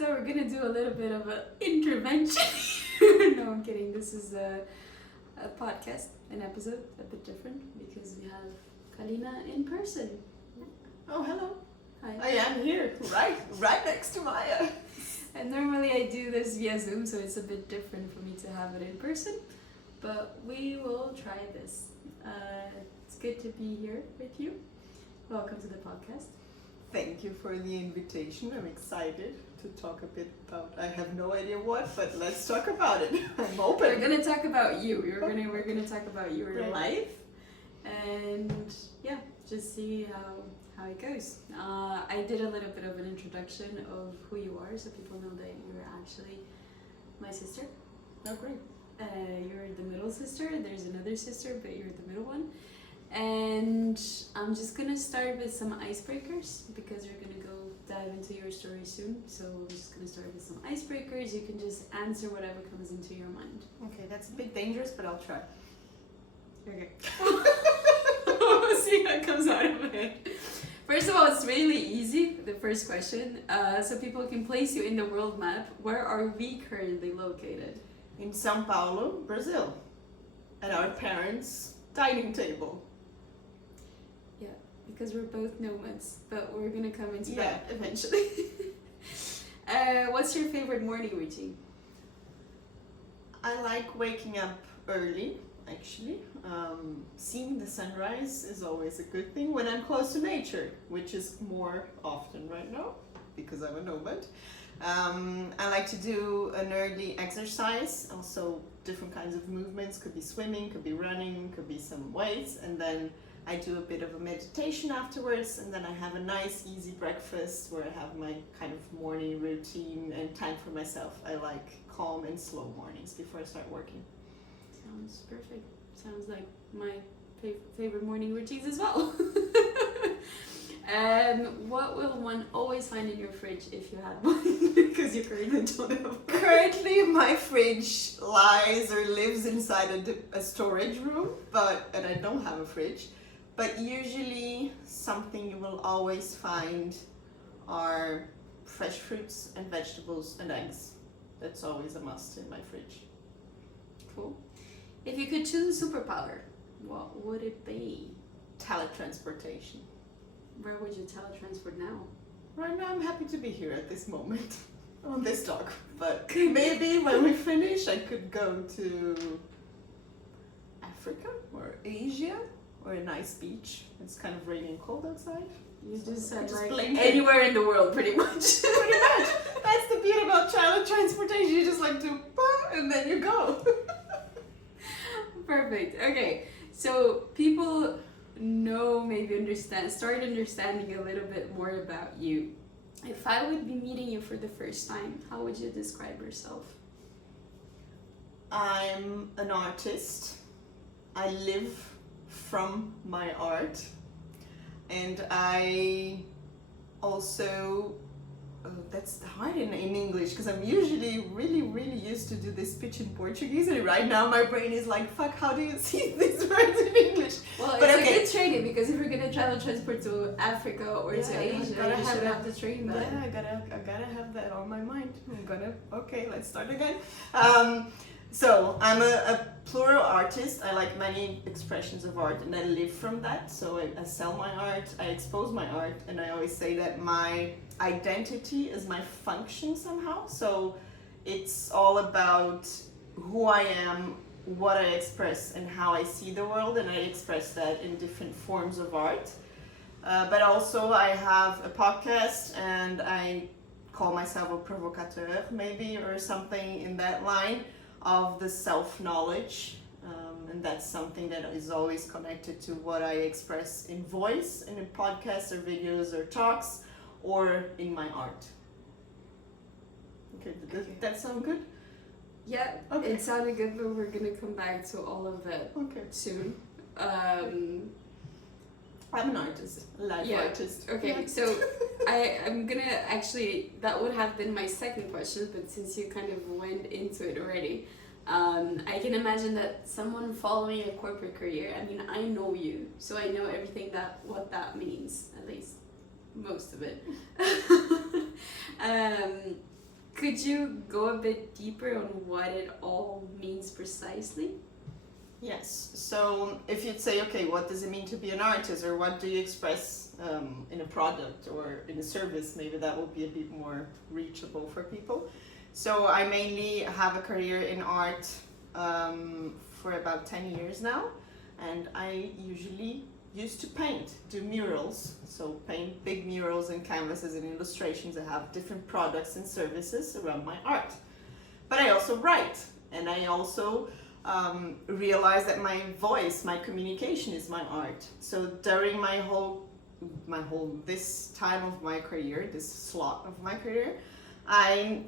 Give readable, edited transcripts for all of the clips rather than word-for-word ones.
So we're gonna do a little bit of an intervention. No, I'm kidding. This is a podcast, an episode, a bit different because we have Kalina in person. Oh, hello. Hi. I am here, right next to Maya. And normally I do this via Zoom, so it's a bit different for me to have it in person. But we will try this. It's good to be here with you. Welcome to the podcast. Thank you for the invitation. I'm excited to talk a bit about, I have no idea what, but let's talk about it. I'm open. We're gonna talk about you. We're gonna talk about your Great. life, and yeah, just see how it goes. I did a little bit of an introduction of who you are, so people know that you're actually my sister. Oh, great. You're the middle sister. There's another sister, but you're the middle one. And I'm just gonna start with some icebreakers because we're gonna go dive into your story soon. So we're just gonna start with some icebreakers. You can just answer whatever comes into your mind. Okay, that's a bit dangerous, but I'll try. Okay. We'll see what comes out of it. First of all, it's really easy. The first question, so people can place you in the world map. Where are we currently located? In São Paulo, Brazil. At our parents' dining table. Because we're both nomads, but we're gonna come into Yeah. that eventually. What's your favorite morning routine? I like waking up early, actually. Seeing the sunrise is always a good thing when I'm close to nature, which is more often right now because I'm a nomad. I like to do an early exercise, also different kinds of movements, could be swimming, could be running, could be some weights, and then I do a bit of a meditation afterwards, and then I have a nice easy breakfast where I have my kind of morning routine and time for myself. I like calm and slow mornings before I start working. Sounds perfect. Sounds like my favorite morning routines as well. What will one always find in your fridge if you had one? Because you currently don't have one. Currently, my fridge lies or lives inside a storage room, and I don't have a fridge. But usually, something you will always find are fresh fruits and vegetables and eggs. That's always a must in my fridge. Cool. If you could choose a superpower, what would it be? Teletransportation. Where would you teletransport now? Right now, I'm happy to be here at this moment on this talk. But maybe when we finish, I could go to Africa or Asia or a nice beach. It's kind of rainy and cold outside. You just said just like blink anywhere in the world, pretty much. Pretty much. That's the beauty about teletransportation. You just like do and then you go. Perfect. Okay, so people start understanding a little bit more about you. If I would be meeting you for the first time, how would you describe yourself? I'm an artist. I live from my art, and I also that's hard in English because I'm usually really used to do this speech in Portuguese, and right now my brain is like, fuck, how do you see these words in English? Well, but it's okay. a good training because if you're gonna transport to Africa or to Asia, you should have to train that. Yeah, I gotta have that on my mind. Okay, let's start again. So I'm a plural artist. I like many expressions of art, and I live from that. So I sell my art, I expose my art, and I always say that my identity is my function somehow. So it's all about who I am, what I express, and how I see the world, and I express that in different forms of art. But also I have a podcast, and I call myself a provocateur maybe, or something in that line of the self-knowledge, and that's something that is always connected to what I express in voice, and in podcasts or videos or talks, or in my art. Okay, does that sound good? Yeah, Okay. It sounded good, but we're gonna come back to all of that soon. I'm an artist, a live artist. Okay, so I'm gonna actually, that would have been my second question, but since you kind of went into it already, I can imagine that someone following a corporate career, I mean, I know you, so I know everything what that means, at least most of it. Could you go a bit deeper on what it all means precisely? Yes. So if you'd say, okay, what does it mean to be an artist, or what do you express in a product or in a service? Maybe that will be a bit more reachable for people. So I mainly have a career in art for about 10 years now, and I usually used to paint, do murals. So paint big murals and canvases and illustrations. I have different products and services around my art. But I also write, and I also realize that my voice, my communication is my art. So during my whole this time of my career, this slot of my career, I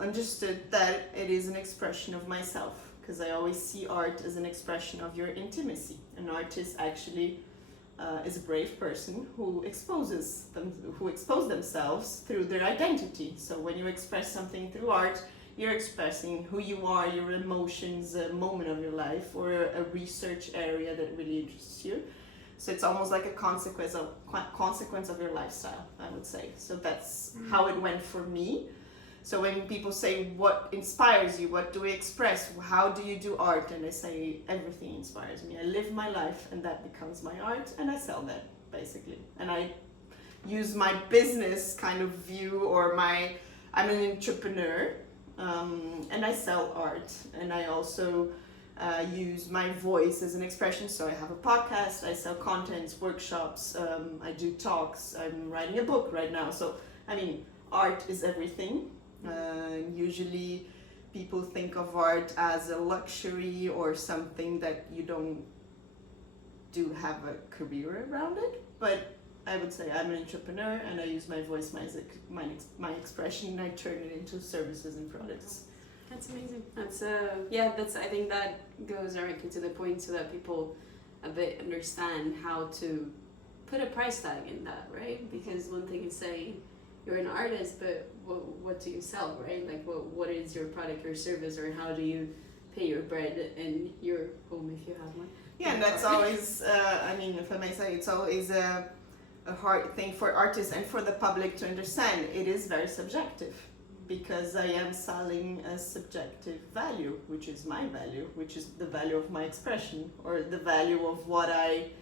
understood that it is an expression of myself, because I always see art as an expression of your intimacy. An artist actually is a brave person who exposes themselves through their identity. So when you express something through art, you're expressing who you are, your emotions, a moment of your life, or a research area that really interests you. So it's almost like a consequence of your lifestyle, I would say. So that's how it went for me. So when people say, what inspires you, what do we express, how do you do art, and I say everything inspires me. I live my life and that becomes my art, and I sell that basically. And I use my business kind of view, or I'm an entrepreneur, and I sell art, and I also use my voice as an expression. So I have a podcast, I sell contents, workshops, I do talks, I'm writing a book right now. So I mean, art is everything. Usually people think of art as a luxury or something that you don't do have a career around it, but I would say I'm an entrepreneur, and I use my voice, my expression, and I turn it into services and products. That's amazing. That's I think that goes directly to the point, so that people a bit understand how to put a price tag in that, right? Because one thing is saying you're an artist, but what do you sell, right? Like what is your product or service, or how do you pay your bread in your home if you have one? Yeah, and that's always, I mean, if I may say, it's always a hard thing for artists and for the public to understand. It is very subjective, because I am selling a subjective value, which is my value, which is the value of my expression, or the value of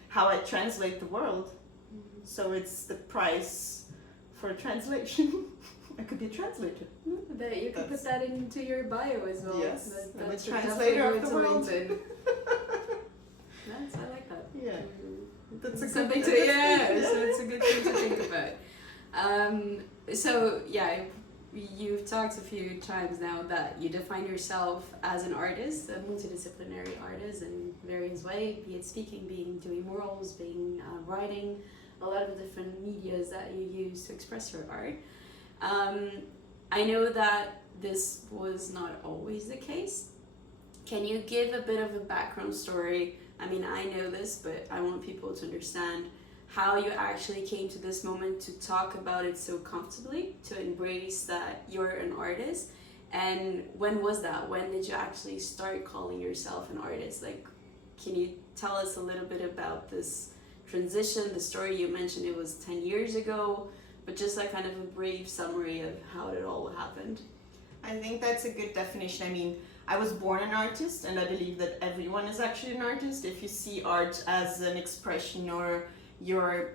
how I translate the world. Mm-hmm. So it's the price for a translation. I could be a translator. That you could put that into your bio as well. Yes, that's I'm a translator of the world. I like that. Yeah, that's a something good, to yeah. So it's a good thing to think about. So yeah, you've talked a few times now that you define yourself as an artist, a multidisciplinary artist in various ways, be it speaking, doing murals, writing, a lot of different medias that you use to express your art. I know that this was not always the case. Can you give a bit of a background story? I mean, I know this, but I want people to understand how you actually came to this moment to talk about it so comfortably, to embrace that you're an artist. And when was that? When did you actually start calling yourself an artist? Like, can you tell us a little bit about this transition, the story you mentioned it was 10 years ago, but just like kind of a brief summary of how it all happened? I think that's a good definition. I mean, I was born an artist, and I believe that everyone is actually an artist. If you see art as an expression, or your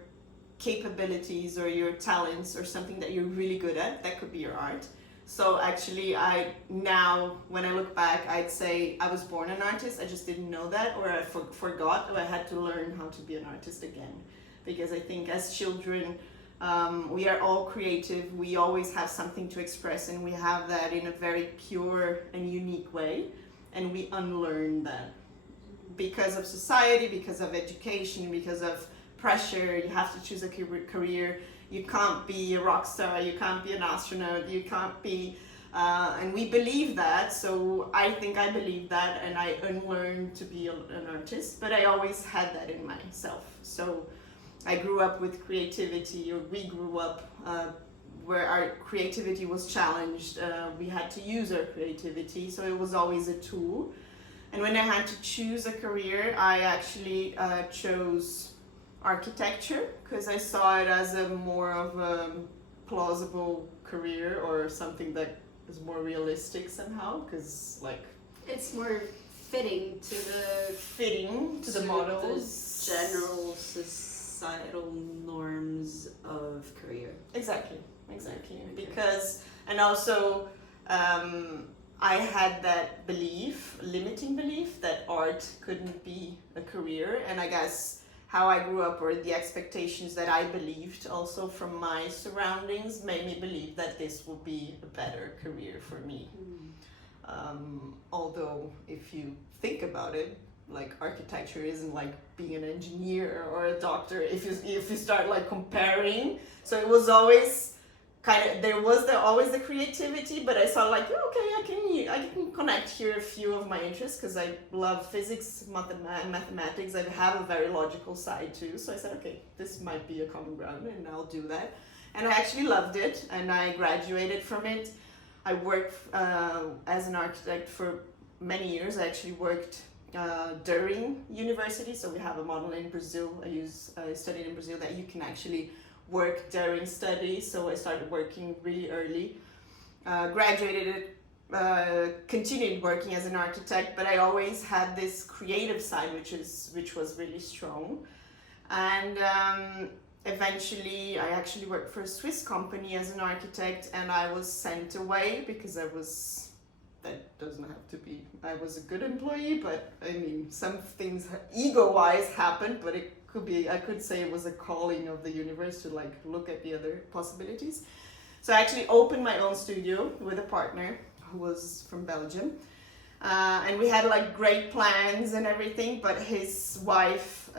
capabilities or your talents, or something that you're really good at, that could be your art. So actually, now when I look back, I'd say I was born an artist. I just didn't know that, or I forgot, or I had to learn how to be an artist again. Because I think as children, we are all creative. We always have something to express, and we have that in a very pure and unique way. And we unlearn that because of society, because of education, because of pressure. You have to choose a career. You can't be a rock star, you can't be an astronaut, you can't be, and we believe that. So I think I believe that, and I unlearned to be an artist, but I always had that in myself. So I grew up with creativity, or we grew up where our creativity was challenged. We had to use our creativity, so it was always a tool. And when I had to choose a career, I actually chose architecture, because I saw it as a more of plausible career or something that is more realistic somehow, because like It's more fitting to the models, the general societal norms of career. Exactly. Okay. Because, and also, I had that limiting belief that art couldn't be a career, and I guess how I grew up or the expectations that I believed also from my surroundings made me believe that this will be a better career for me. Although if you think about it, like architecture isn't like being an engineer or a doctor if you start like comparing. So it was always there was always the creativity, but I saw like, okay, I can connect here a few of my interests because I love physics, mathematics. I have a very logical side too. So I said, okay, this might be a common ground, and I'll do that. And I actually loved it, and I graduated from it. I worked as an architect for many years. I actually worked during university. So we have a model in Brazil. I studied in Brazil that you can actually work during study, so I started working really early. Graduated, continued working as an architect, but I always had this creative side, which was really strong. And eventually, I actually worked for a Swiss company as an architect, and I was sent away because that doesn't have to be. I was a good employee, but I mean, some things ego-wise happened, but I could say it was a calling of the universe to like look at the other possibilities. So I actually opened my own studio with a partner who was from Belgium. And we had like great plans and everything, but his wife,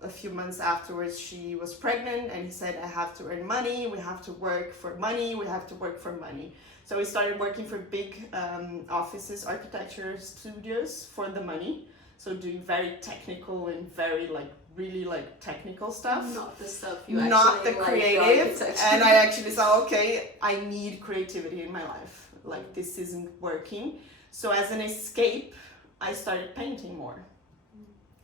a few months afterwards, she was pregnant, and he said, I have to earn money, we have to work for money, we have to work for money. So we started working for big offices, architecture studios for the money. So doing very technical and very like really like technical stuff. Not the stuff you not actually the like creative. And I actually saw, okay, I need creativity in my life. Like this isn't working. So as an escape, I started painting more.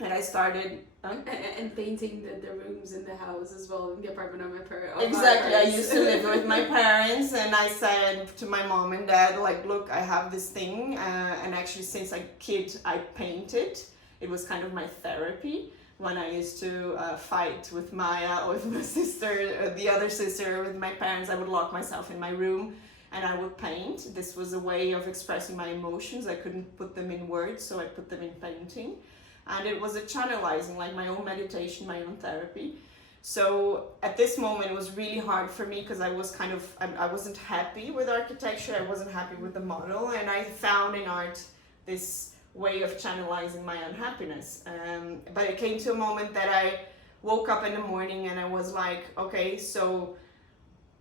And I started and painting the rooms in the house as well, in the apartment of my parents. Exactly. I used to live with my parents, and I said to my mom and dad, like, look, I have this thing, and actually since a kid I painted. It was kind of my therapy. When I used to fight with Maya or with my sister, the other sister, with my parents, I would lock myself in my room and I would paint. This was a way of expressing my emotions. I couldn't put them in words, so I put them in painting. And it was a channelizing, like my own meditation, my own therapy. So at this moment, it was really hard for me because I wasn't happy with architecture. I wasn't happy with the model. And I found in art this way of channelizing my unhappiness. But it came to a moment that I woke up in the morning and I was like, okay, so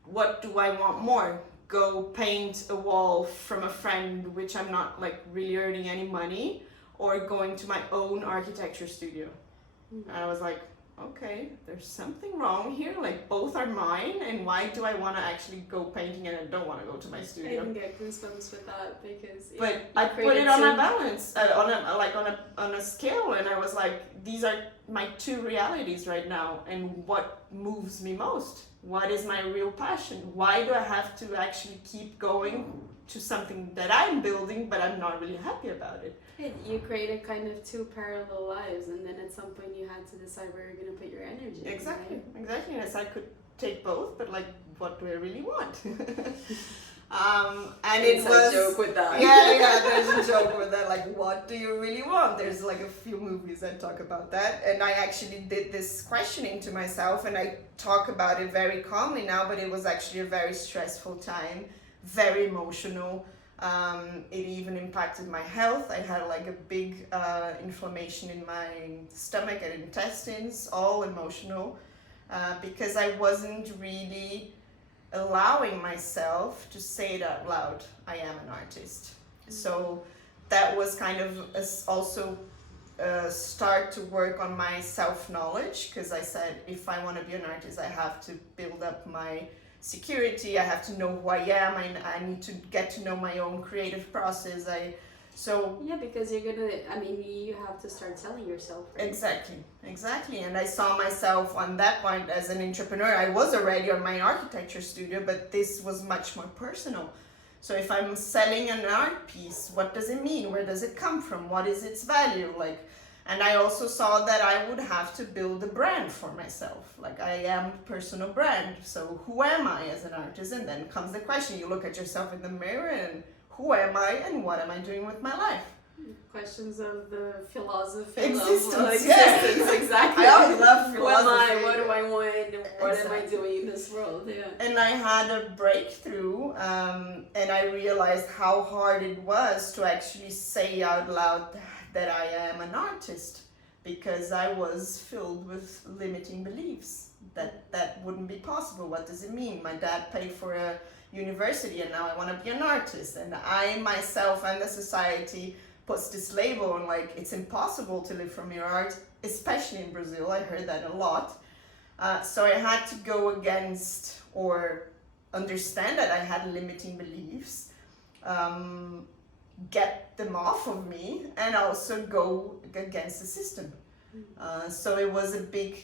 what do I want more? Go paint a wall from a friend, which I'm not like really earning any money, or going to my own architecture studio. And I was like, okay, there's something wrong here. Like both are mine, and why do I want to actually go painting and I don't want to go to my studio? I can get goosebumps with that because. But I put it on a balance, on a scale, and I was like, these are my two realities right now, and what moves me most? What is my real passion? Why do I have to actually keep going to something that I'm building, but I'm not really happy about it? You created kind of two parallel lives, and then at some point you had to decide where you're going to put your energy. Exactly, right? exactly. Yes, I could take both, but like, what do I really want? And it was a joke with that. Yeah, there's a joke with that. Like, what do you really want? There's like a few movies that talk about that, and I actually did this questioning to myself, and I talk about it very calmly now, but it was actually a very stressful time, very emotional. It even impacted my health. I had like a big inflammation in my stomach and intestines, all emotional, because I wasn't really allowing myself to say it out loud, I am an artist. So that was kind of also start to work on my self-knowledge, because I said, if I want to be an artist, I have to build up my security, I have to know who I am, I need to get to know my own creative process. I So Yeah, because you're gonna, I mean, you have to start selling yourself. Right? exactly. And I saw myself on that point as an entrepreneur. I was already on my architecture studio, but this was much more personal. So if I'm selling an art piece, what does it mean? Where does it come from? What is its value? Like, and I also saw that I would have to build a brand for myself. Like, I am a personal brand. So who am I as an artist? And then comes the question. You look at yourself in the mirror and who am I and what am I doing with my life? Questions of the philosophy Existence, of yeah. exactly. I always love philosophy. Who am I? What do I want? And what am I Exactly. doing in this world? Yeah. And I had a breakthrough, and I realized how hard it was to actually say out loud that I am an artist, because I was filled with limiting beliefs that wouldn't be possible. What does it mean? My dad paid for a university and now I want to be an artist, and I myself and the society puts this label on, like, it's impossible to live from your art, especially in Brazil. I heard that a lot. So I had to go against, or understand that I had limiting beliefs, get them off of me, and also go against the system. So it was a big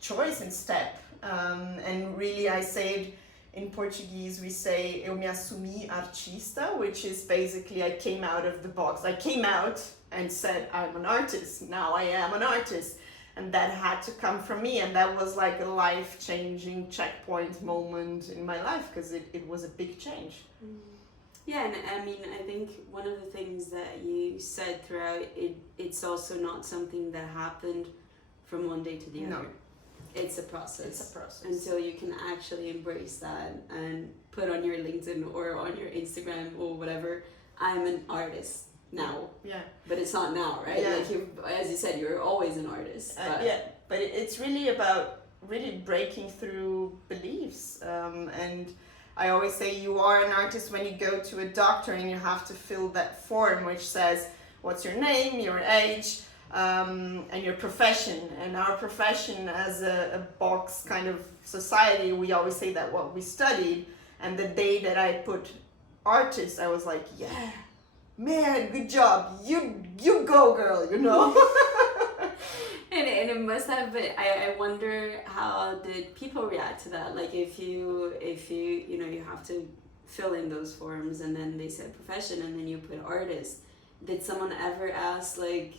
choice and step. And really, I say it in Portuguese, we say eu me assumi artista, which is basically I came out of the box. I came out and said I'm an artist. Now I am an artist. And that had to come from me, and that was like a life-changing checkpoint moment in my life, because it was a big change. Yeah, and I mean, I think one of the things that you said throughout it's also not something that happened from one day to the No. other. It's a process. It's a process. Until you can actually embrace that and put on your LinkedIn or on your Instagram or whatever, I'm an artist now. Yeah. But it's not now, right? Yeah. Like you, as you said, you're always an artist. But Yeah, but it's really about really breaking through beliefs. And I always say you are an artist when you go to a doctor and you have to fill that form which says what's your name, your age, and your profession. And our profession as a box kind of society, we always say that what we studied. And the day that I put artist, I was like, yeah, man, good job. You go, girl, you know? And it must have been, I wonder how did people react to that? Like if you you have to fill in those forms and then they said profession and then you put artist. Did someone ever ask, like,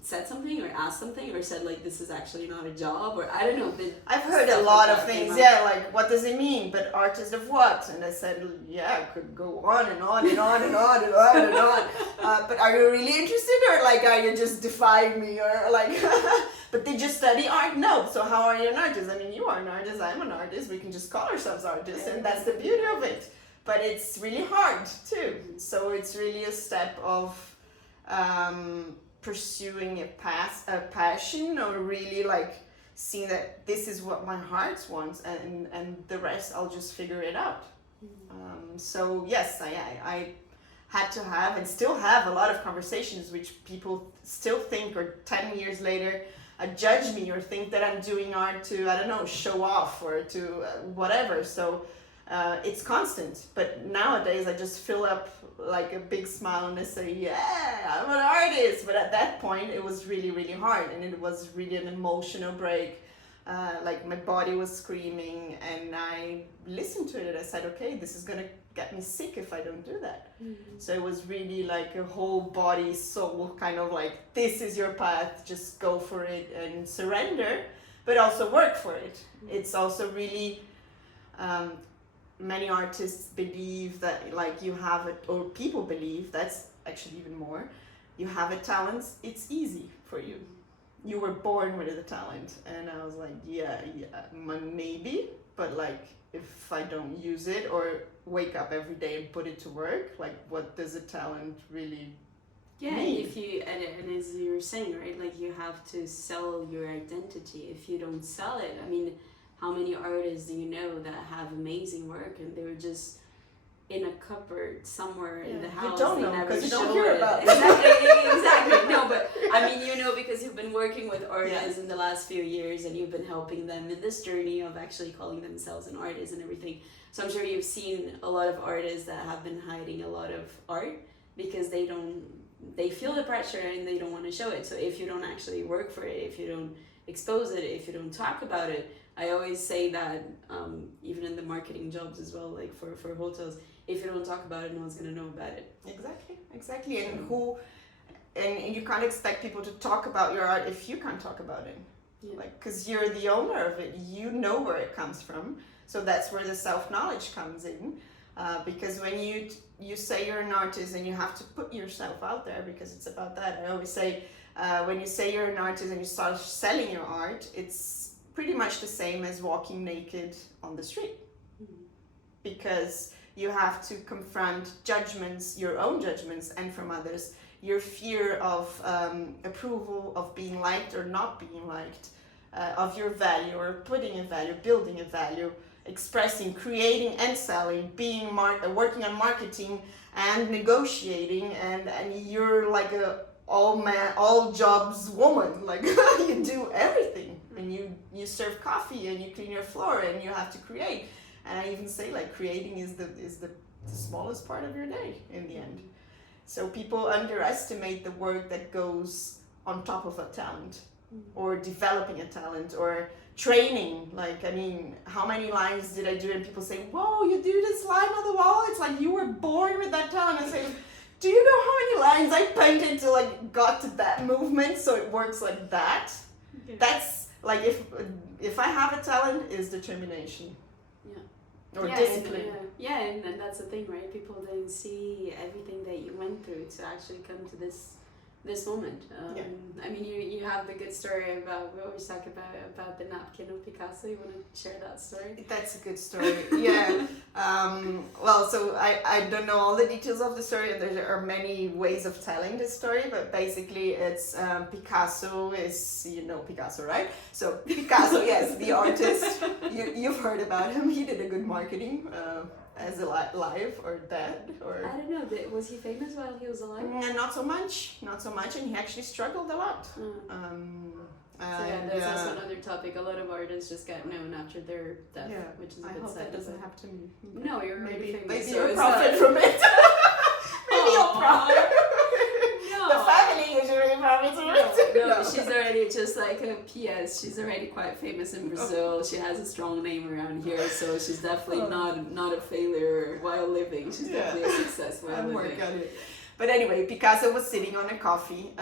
said something or asked something or said, like, this is actually not a job, or I don't know. I've heard a lot of things, yeah, like, what does it mean? But artist of what? And I said, yeah, it could go on and on and on and on and on and on. But are you really interested, or like, are you just defying me, or like, but did you study art? No. So how are you an artist? I mean, you are an artist, I'm an artist, we can just call ourselves artists, and that's the beauty of it. But it's really hard too. So it's really a step of pursuing a passion, or really like seeing that this is what my heart wants, and the rest I'll just figure it out. So yes, I had to have and still have a lot of conversations which people still think, or 10 years later, judge me or think that I'm doing art to, I don't know, show off or to whatever. So it's constant, but nowadays I just fill up like a big smile and I say, yeah, I'm an artist. But at that point it was really, really hard, and it was really an emotional break. Like my body was screaming, and I listened to it and I said, okay, this is gonna get me sick if I don't do that. So it was really like a whole body, soul kind of like, this is your path, just go for it and surrender, but also work for it. It's also really many artists believe that, like, you have it, or people believe, that's actually even more, you have a talent, it's easy for you. You were born with a talent. And I was like, yeah, maybe, but like, if I don't use it or wake up every day and put it to work, like, what does a talent really mean? If you, and as you were saying, right, like, you have to sell your identity. If you don't sell it, I mean, how many artists do you know that have amazing work and they were just in a cupboard somewhere in the house? You don't know because you don't hear about it. Exactly. No, but I mean, you know, because you've been working with artists in the last few years and you've been helping them in this journey of actually calling themselves an artist and everything. So I'm sure you've seen a lot of artists that have been hiding a lot of art because they don't they feel the pressure and they don't want to show it. So if you don't actually work for it, if you don't expose it, if you don't talk about it, I always say that even in the marketing jobs as well, like for hotels, if you don't talk about it, no one's gonna know about it. Exactly. And you can't expect people to talk about your art if you can't talk about it. Yeah. Like, because you're the owner of it, you know where it comes from. So that's where the self-knowledge comes in. Because when you say you're an artist and you have to put yourself out there, because it's about that. I always say, when you say you're an artist and you start selling your art, it's pretty much the same as walking naked on the street. Mm-hmm. Because you have to confront judgments, your own judgments, and from others, your fear of approval, of being liked or not being liked, of your value or putting a value, building a value, expressing, creating and selling, working on marketing and negotiating, and you're like a all jobs woman. Like you do everything, and you serve coffee and you clean your floor and you have to create. And I even say like creating is the smallest part of your day in the end. So people underestimate the work that goes on top of a talent, or developing a talent, or training. Like, I mean, how many lines did I do? And people say, whoa, you do this line on the wall? It's like you were born with that talent. I say, do you know how many lines I painted to like got to that movement so it works like that? Yeah. That's like, if I have a talent, is determination. Or discipline. And that's the thing, right? People didn't see everything that you went through to actually come to this moment. I mean, you have the good story about, we always talk about the napkin of Picasso. You want to share that story? That's a good story. Yeah. Well, so I don't know all the details of the story, and there are many ways of telling this story, but basically it's Picasso is, you know Picasso, right? So Picasso, yes, the artist, you've heard about him. He did a good marketing as alive or dead, or I don't know. Was he famous while he was alive? Not so much, and he actually struggled a lot. That's also another topic. A lot of artists just get known after their death, which is a bit sad. That doesn't have to me. No, you're maybe famous. Maybe you'll profit from it. Maybe you'll profit. The family usually profits from it. No, she's already just like a PS. She's already quite famous in Brazil. She has a strong name around here, so she's definitely not a failure while living. She's definitely a success while living. Work on it. But anyway, Picasso was sitting on a coffee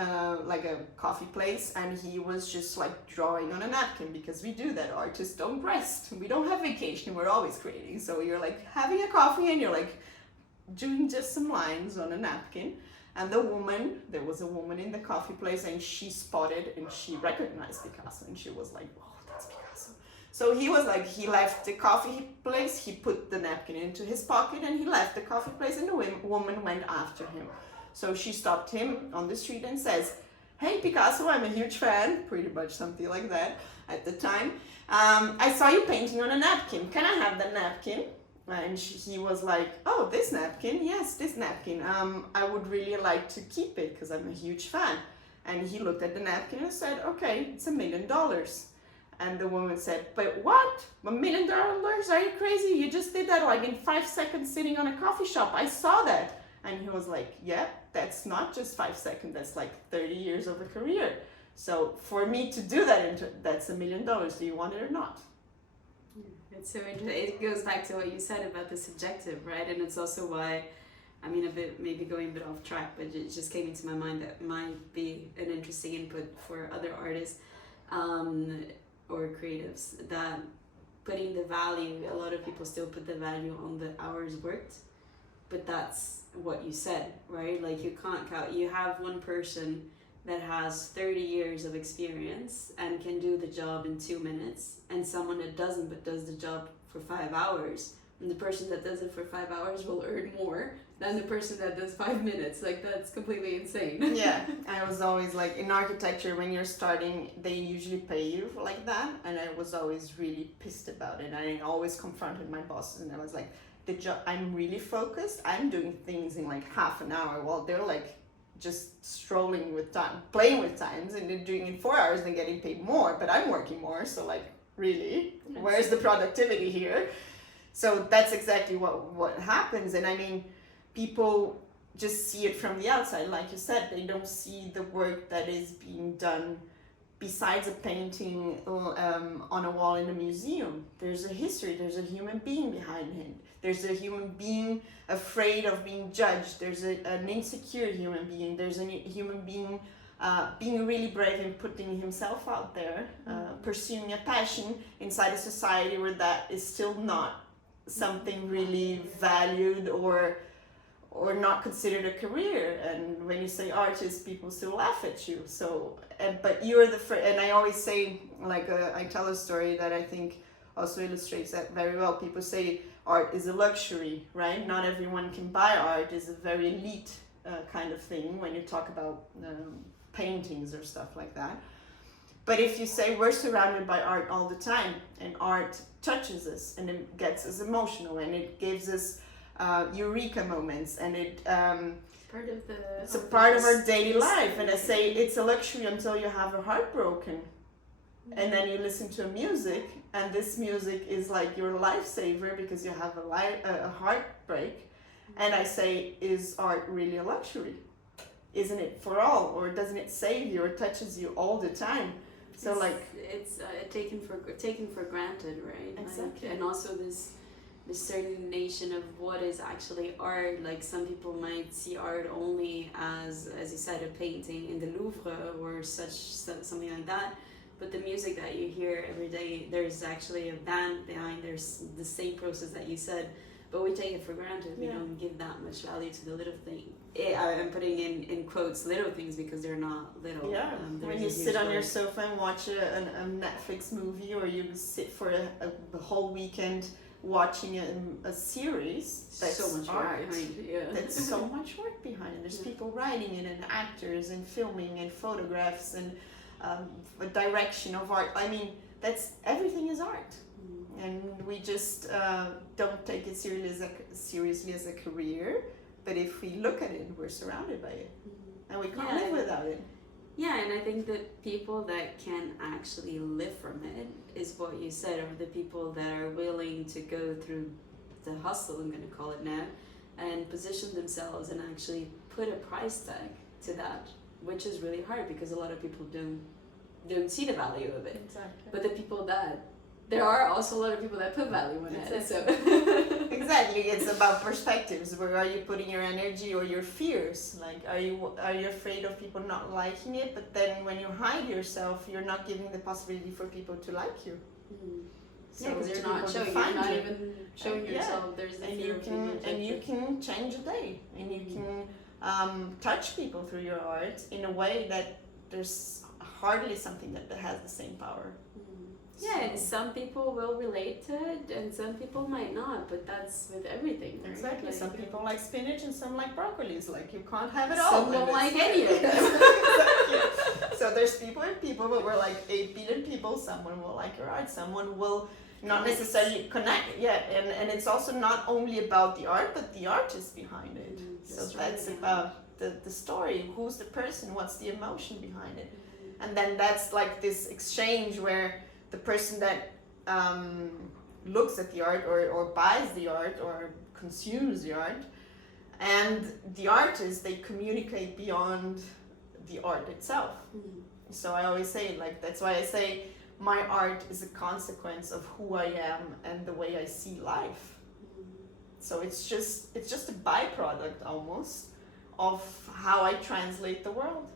place, and he was just like drawing on a napkin, because we do that. Artists don't rest. We don't have vacation. We're always creating. So you're like having a coffee and you're like doing just some lines on a napkin. And there was a woman in the coffee place, and she spotted and she recognized Picasso, and she was like, "Whoa, that's Picasso." So he was like, he left the coffee place, he put the napkin into his pocket, and he left the coffee place, and the woman went after him. So she stopped him on the street and says, "Hey Picasso, I'm a huge fan," pretty much something like that at the time. "I saw you painting on a napkin. Can I have the napkin?" And he was like, "Oh, this napkin? Yes, this napkin. I would really like to keep it because I'm a huge fan." And he looked at the napkin and said, "Okay, it's $1 million." And the woman said, "But what? $1 million? Are you crazy? You just did that like in 5 seconds sitting on a coffee shop. I saw that." And he was like, "Yeah, that's not just 5 seconds. That's like 30 years of a career. So for me to do that, that's $1 million. Do you want it or not?" It's so interesting. It goes back to what you said about the subjective, right? And it's also why, I mean, maybe going a bit off track, but it just came into my mind that might be an interesting input for other artists or creatives, that putting the value, a lot of people still put the value on the hours worked, but that's what you said, right? Like you can't count, you have one person that has 30 years of experience and can do the job in 2 minutes, and someone that doesn't but does the job for 5 hours, and the person that does it for 5 hours will earn more than the person that does 5 minutes. Like that's completely insane. Yeah, I was always like, in architecture, when you're starting, they usually pay you like that, and I was always really pissed about it. I always confronted my bosses, and I was like, the job, I'm really focused, I'm doing things in like half an hour while they're like just strolling with time, playing with times, and they're doing it in 4 hours and getting paid more, but I'm working more. So like, really, where's the productivity here? So that's exactly what happens. And I mean, people just see it from the outside. Like you said, they don't see the work that is being done besides a painting on a wall in a museum. There's a history, there's a human being behind it. There's a human being afraid of being judged. There's an insecure human being. There's a human being being really brave and putting himself out there, pursuing a passion inside a society where that is still not something really valued or not considered a career. And when you say artist, people still laugh at you. So, but you're the first. And I always say, like, I tell a story that I think also illustrates that very well. People say art is a luxury, right? Not everyone can buy art. It's a very elite kind of thing when you talk about paintings or stuff like that. But if you say we're surrounded by art all the time, and art touches us and it gets us emotional and it gives us eureka moments, and it's a part of our daily life. And I say it's a luxury until you have a heart broken, and then you listen to music, and this music is like your lifesaver because you have a heartbreak. And I say, is art really a luxury? Isn't it for all, or doesn't it save you or touches you all the time? So it's taken for granted, right? Exactly. And also this certain nation of what is actually art. Like, some people might see art only as you said, a painting in the Louvre or something like that. But the music that you hear every day, there's actually a band behind. There's the same process that you said, but we take it for granted. We don't give that much value to the little thing. I'm putting in quotes little things because they're not little. Yeah. When you sit on your sofa and watch a Netflix movie, or you sit for a whole weekend watching a series, that's so much art. work behind it. Yeah. That's so much work behind it. There's people writing it, and actors, and filming, and photographs, and a direction of art. I mean, everything is art. And we just don't take it seriously as a career. But if we look at it, we're surrounded by it, and we can't live without it. Yeah, and I think that people that can actually live from it is what you said, are the people that are willing to go through the hustle, I'm going to call it now, and position themselves and actually put a price tag to that, which is really hard because a lot of people don't see the value of it. Exactly. But the people that there are also a lot of people that put value in it. So exactly, it's about perspectives. Where are you putting your energy or your fears? Like, are you afraid of people not liking it? But then when you hide yourself, you're not giving the possibility for people to like you. So because you're not even showing yourself. There's the fear of being rejected. And you can change a day, and you can touch people through your art in a way that there's hardly something that has the same power. Yeah, and some people will relate to it, and some people might not, but that's with everything. Right? Exactly. Like, some people like spinach, and some like broccoli. It's like, you can't have it all. Some don't like any of them. Exactly. So there's people and people, but we're like 8 billion people. Someone will like your art. Someone will not necessarily connect. Yeah, and it's also not only about the art, but the artist behind it. So that's about the story. Who's the person? What's the emotion behind it? And then that's like this exchange where the person that looks at the art or buys the art or consumes the art and the artist, they communicate beyond the art itself. So I always say, like, that's why I say my art is a consequence of who I am and the way I see life. So it's just a byproduct almost of how I translate the world.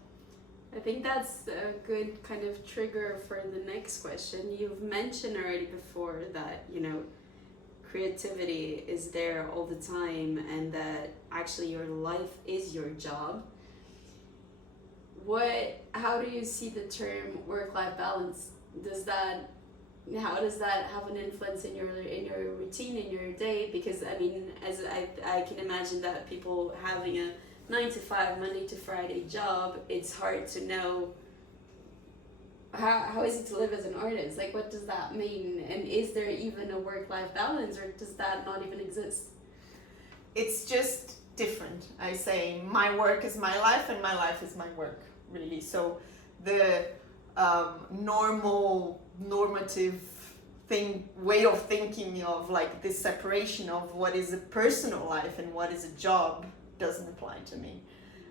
I think that's a good kind of trigger for the next question. You've mentioned already before that, creativity is there all the time, and that actually your life is your job. How do you see the term work-life balance? How does that have an influence in your routine, in your day? Because I mean, as I can imagine that people having a 9-to-5 Monday to Friday job, it's hard to know how is it to live as an artist. Like, what does that mean? And is there even a work-life balance, or does that not even exist? It's just different. I say my work is my life and my life is my work, really. So the normative way of thinking of like this separation of what is a personal life and what is a job doesn't apply to me.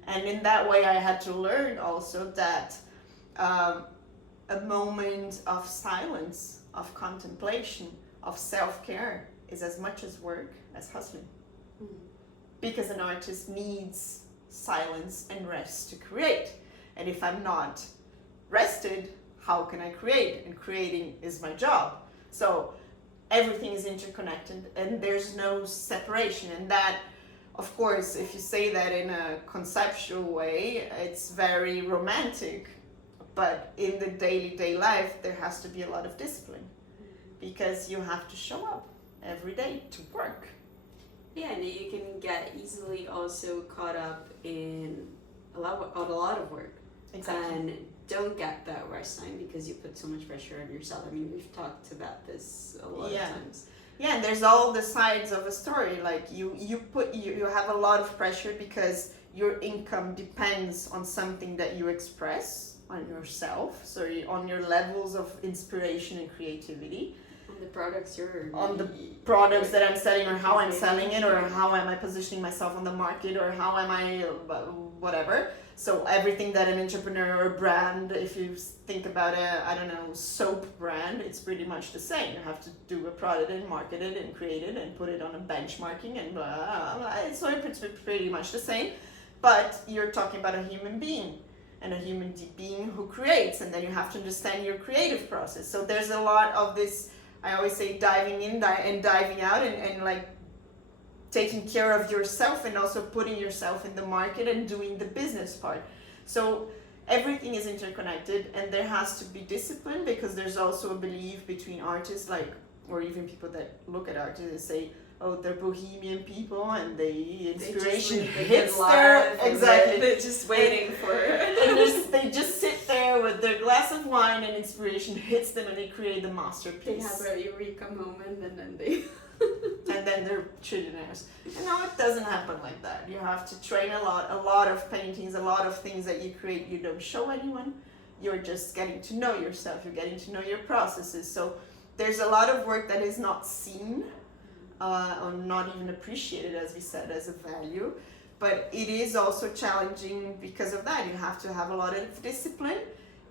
And in that way, I had to learn also that a moment of silence, of contemplation, of self-care is as much as work as hustling. Because an artist needs silence and rest to create. And if I'm not rested, how can I create? And creating is my job. So everything is interconnected and there's no separation. And that, of course, if you say that in a conceptual way, it's very romantic. But in the day life, there has to be a lot of discipline because you have to show up every day to work. Yeah, and you can get easily also caught up in a lot of work. Exactly. And don't get that rest time because you put so much pressure on yourself. I mean, we've talked about this a lot of times. Yeah, and there's all the sides of a story. Like you have a lot of pressure because your income depends on something that you express on yourself. So on your levels of inspiration and creativity. On the products that I'm selling, or how I'm selling it, or how am I positioning myself on the market, or how am I whatever. So everything that an entrepreneur or brand, if you think about soap brand, it's pretty much the same. You have to do a product and market it and create it and put it on a benchmarking and blah, blah. So it's pretty much the same. But you're talking about a human being and a human being who creates, and then you have to understand your creative process. So there's a lot of this, I always say, diving in and diving out and like taking care of yourself and also putting yourself in the market and doing the business part. So everything is interconnected and there has to be discipline because there's also a belief between artists, like, or even people that look at artists and say, oh, they're bohemian people and inspiration hits there. Exactly. They're just waiting for it. And they just sit there with their glass of wine and inspiration hits them and they create the masterpiece. They have a eureka moment and then they... and then they're trillionaires. And no, it doesn't happen like that. You have to train a lot of paintings, a lot of things that you create you don't show anyone. You're just getting to know yourself, you're getting to know your processes. So there's a lot of work that is not seen or not even appreciated, as we said, as a value. But it is also challenging because of that. You have to have a lot of discipline.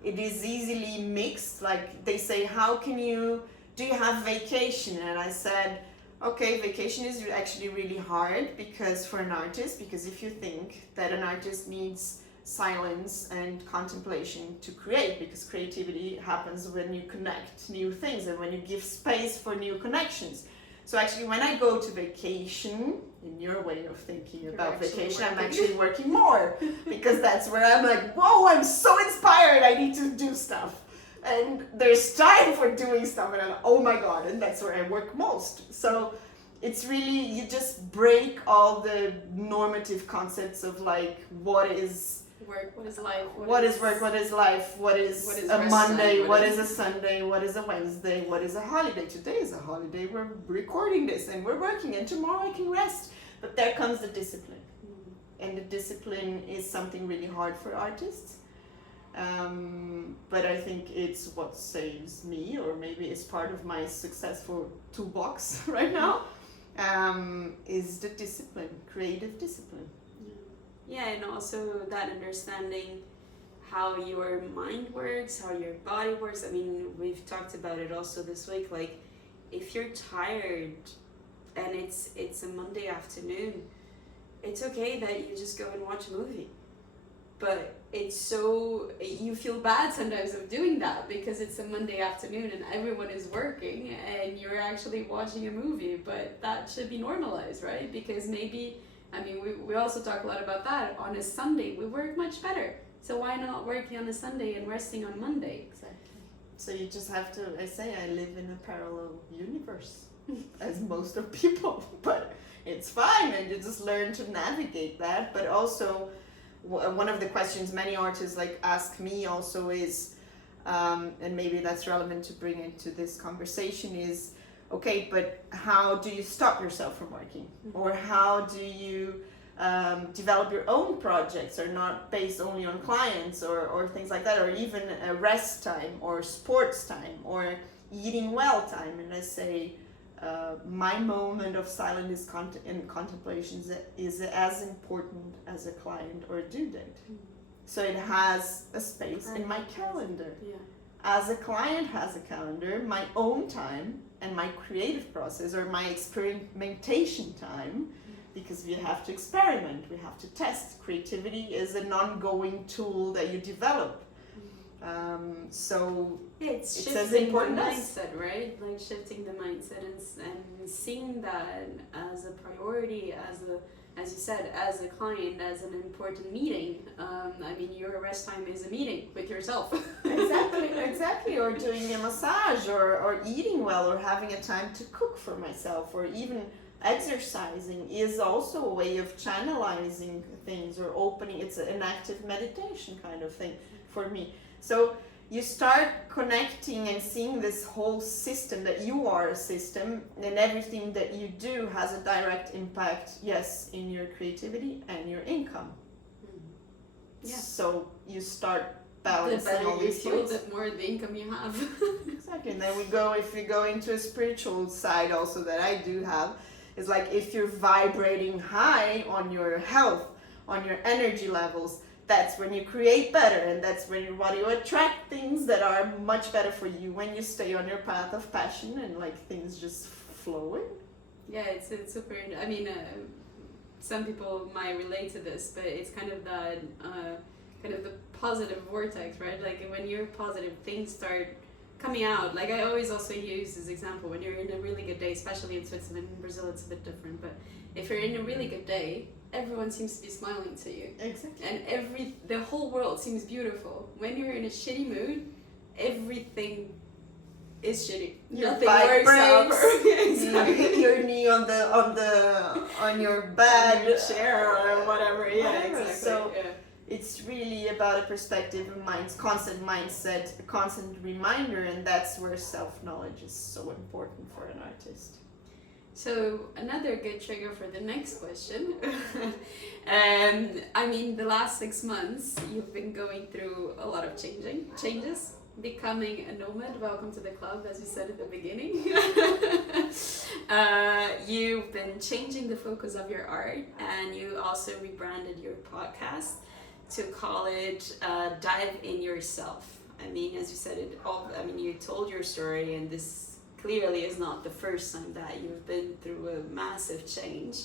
It is easily mixed. Like they say, do you have vacation? And I said, okay, vacation is actually really hard because for an artist, because if you think that an artist needs silence and contemplation to create, because creativity happens when you connect new things and when you give space for new connections. So actually when I go to vacation, in your way of thinking about vacation, I'm actually working more because that's where I'm like, whoa, I'm so inspired, I need to do stuff. And there's time for doing stuff and I'm like, oh my God, and that's where I work most. So it's really, you just break all the normative concepts of like, what is work, what is life, what is work, what is life, what is a Monday, what is a Sunday, what is a Wednesday, what is a holiday. Today is a holiday, we're recording this and we're working and tomorrow I can rest. But there comes the discipline. And the discipline is something really hard for artists. But I think it's what saves me, or maybe it's part of my successful toolbox right now, is the discipline, creative discipline. Yeah, and also that understanding how your mind works, how your body works. I mean, we've talked about it also this week. Like, if you're tired and it's a Monday afternoon, it's okay that you just go and watch a movie. But you feel bad sometimes of doing that because it's a Monday afternoon and everyone is working and you're actually watching a movie. But that should be normalized, right? Because maybe, I mean, we also talk a lot about that. On a Sunday, we work much better. So why not working on a Sunday and resting on Monday? Exactly. So you just have to, I say, I live in a parallel universe, as most of people. But it's fine, and you just learn to navigate that. But also, one of the questions many artists ask me also is, and maybe that's relevant to bring into this conversation, is, okay, but how do you stop yourself from working? Or how do you develop your own projects, or not based only on clients or things like that, or even a rest time or sports time or eating well time? And I say, my moment of silence and contemplation is as important as a client or a due date. So it has a space in my calendar. Yeah. As a client has a calendar, my own time and my creative process or my experimentation time, because we have to experiment, we have to test. Creativity is an ongoing tool that you develop. So it's as shifting the important as mindset, right? Like shifting the mindset and seeing that as a priority, as you said, as a client, as an important meeting. I mean, your rest time is a meeting with yourself. exactly. Or doing a massage, or eating well, or having a time to cook for myself, or even exercising is also a way of channelizing things or opening. It's an active meditation kind of thing for me. So you start connecting and seeing this whole system, that you are a system, and everything that you do has a direct impact, yes, in your creativity and your income. Yeah. So you start The balancing better all you these feel, things. the more the income you have. Exactly. And then if we go into a spiritual side also that I do have, is like if you're vibrating high on your health, on your energy levels, that's when you create better, and that's when you attract things that are much better for you when you stay on your path of passion and like things just flowing. Yeah, it's super. I mean, some people might relate to this, but it's kind of that kind of the positive vortex, right? Like when you're positive, things start coming out. Like I always also use this example, when you're in a really good day, especially in Switzerland. In Brazil it's a bit different, but if you're in a really good day, everyone seems to be smiling to you. Exactly. And the whole world seems beautiful. When you're in a shitty mood, everything is shitty. Your Nothing bike works out. breaks. You Exactly. hit your knee on your bed, On your chair or whatever. Yeah, Whatever. exactly. So yeah. it's really about a perspective, a constant mindset, a constant reminder, and that's where self-knowledge is so important for an artist. So another good trigger for the next question. I mean, the last 6 months you've been going through a lot of changes, becoming a nomad. Welcome to the club, as you said at the beginning. You've been changing the focus of your art, and you also rebranded your podcast to call it Dive in Yourself. I mean, as you said, you told your story, and this clearly is not the first time that you've been through a massive change.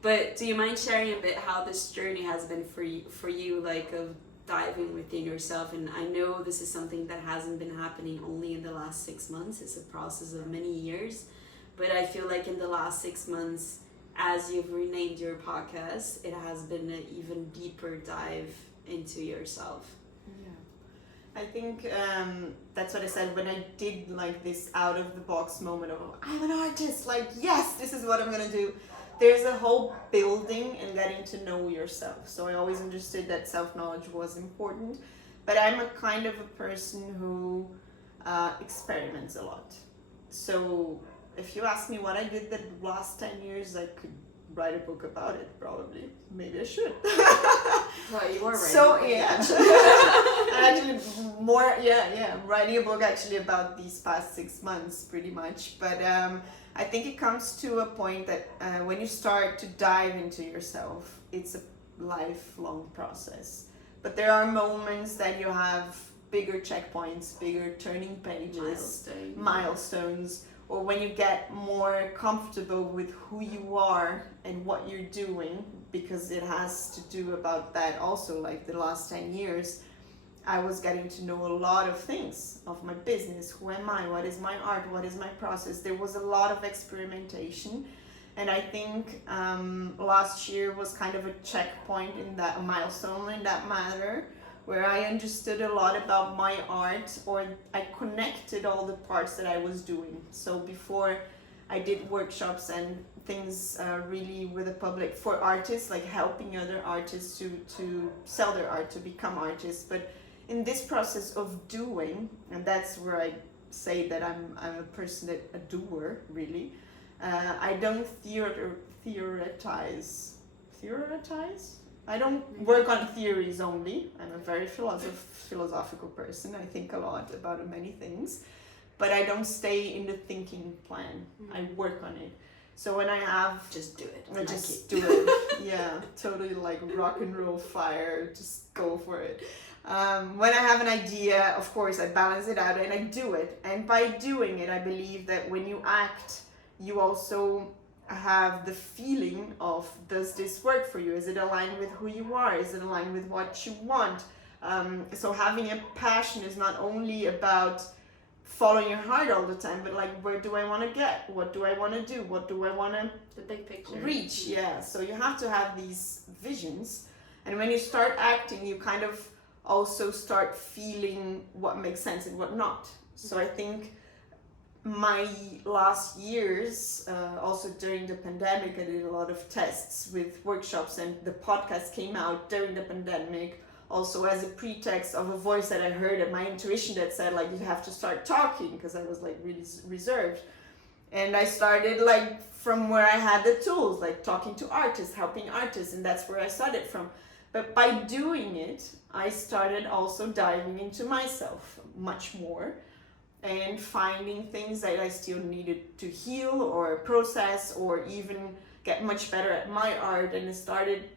But do you mind sharing a bit how this journey has been for you, like of diving within yourself? And I know this is something that hasn't been happening only in the last 6 months. It's a process of many years. But I feel like in the last 6 months, as you've renamed your podcast, it has been an even deeper dive into yourself. I think that's what I said when I did like this out of the box moment of I'm an artist, like yes, this is what I'm gonna do. There's a whole building and getting to know yourself. So I always understood that self-knowledge was important, but I'm a kind of a person who experiments a lot. So if you ask me what I did the last 10 years, I could write a book about it, probably. Maybe I should. Well, you are right. So yeah, actually more, I'm writing a book actually about these past 6 months, pretty much. But I think it comes to a point that when you start to dive into yourself, it's a lifelong process. But there are moments that you have bigger checkpoints, bigger turning pages, milestones, or when you get more comfortable with who you are and what you're doing, because it has to do about that also. Like the last 10 years, I was getting to know a lot of things of my business. Who am I? What is my art? What is my process? There was a lot of experimentation. And I think last year was kind of a checkpoint in that, a milestone in that matter, where I understood a lot about my art, or I connected all the parts that I was doing. So before I did workshops and things really with the public for artists, like helping other artists to sell their art, to become artists. But in this process of doing, and that's where I say that I'm a person that a doer really. I don't theorize. I don't work on theories only. I'm a very philosophical person. I think a lot about many things. but I don't stay in the thinking plan. I work on it. So when I have... Just do it. I just do it. Yeah, totally like rock and roll fire. Just go for it. When I have an idea, of course, I balance it out and I do it. And by doing it, I believe that when you act, you also have the feeling of, does this work for you? Is it aligned with who you are? Is it aligned with what you want? So having a passion is not only about following your heart all the time, but like, where do I want to get? What do I want to do? What do I want to the big picture reach? Yeah, so you have to have these visions, and when you start acting, you kind of also start feeling what makes sense and what not. So I think my last years, also during the pandemic, I did a lot of tests with workshops, and the podcast came out during the pandemic, also as a pretext of a voice that I heard at my intuition that said, like, you have to start talking, because I was like really reserved. And I started like from where I had the tools, like talking to artists, helping artists, and that's where I started from. But by doing it, I started also diving into myself much more and finding things that I still needed to heal or process or even get much better at my art, and I started